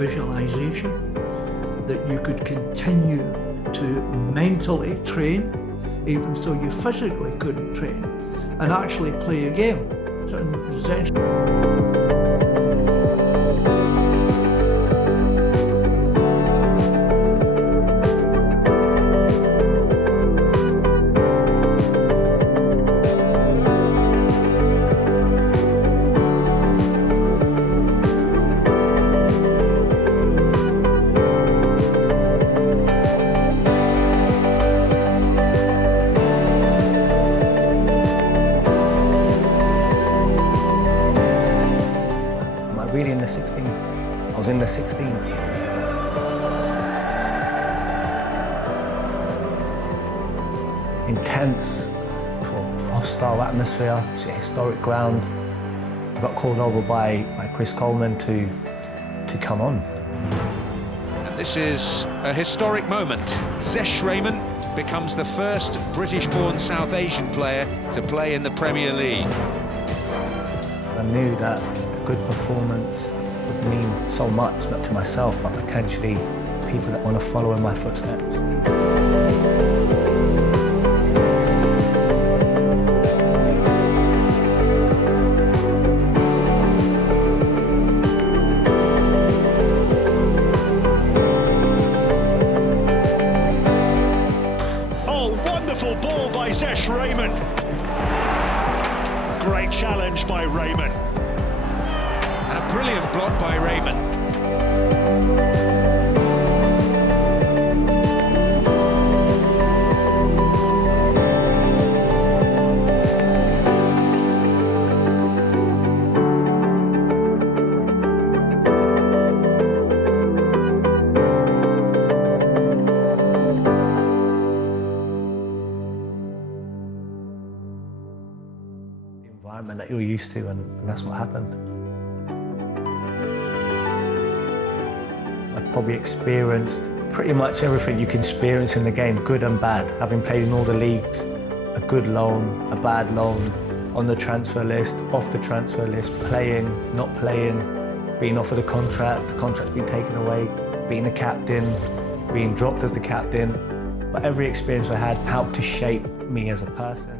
visualization, that you could continue to mentally train, even though you physically couldn't train, and actually play a game. So Zesh. Really in the 16. I was in the 16. Intense, hostile atmosphere. It's a historic ground. I got called over by Chris Coleman to come on. And this is a historic moment. Zesh Rehman becomes the first British-born South Asian player to play in the Premier League. I knew that good performance would mean so much, not to myself, but potentially people that want to follow in my footsteps. Oh, wonderful ball by Zesh Rehman. Great challenge by Rehman. And a brilliant block by Rehman. The environment that you're used to, and that's what happened. I've probably experienced pretty much everything you can experience in the game, good and bad. Having played in all the leagues, a good loan, a bad loan, on the transfer list, off the transfer list, playing, not playing, being offered a contract, the contract's been taken away, being a captain, being dropped as the captain. But every experience I had helped to shape me as a person.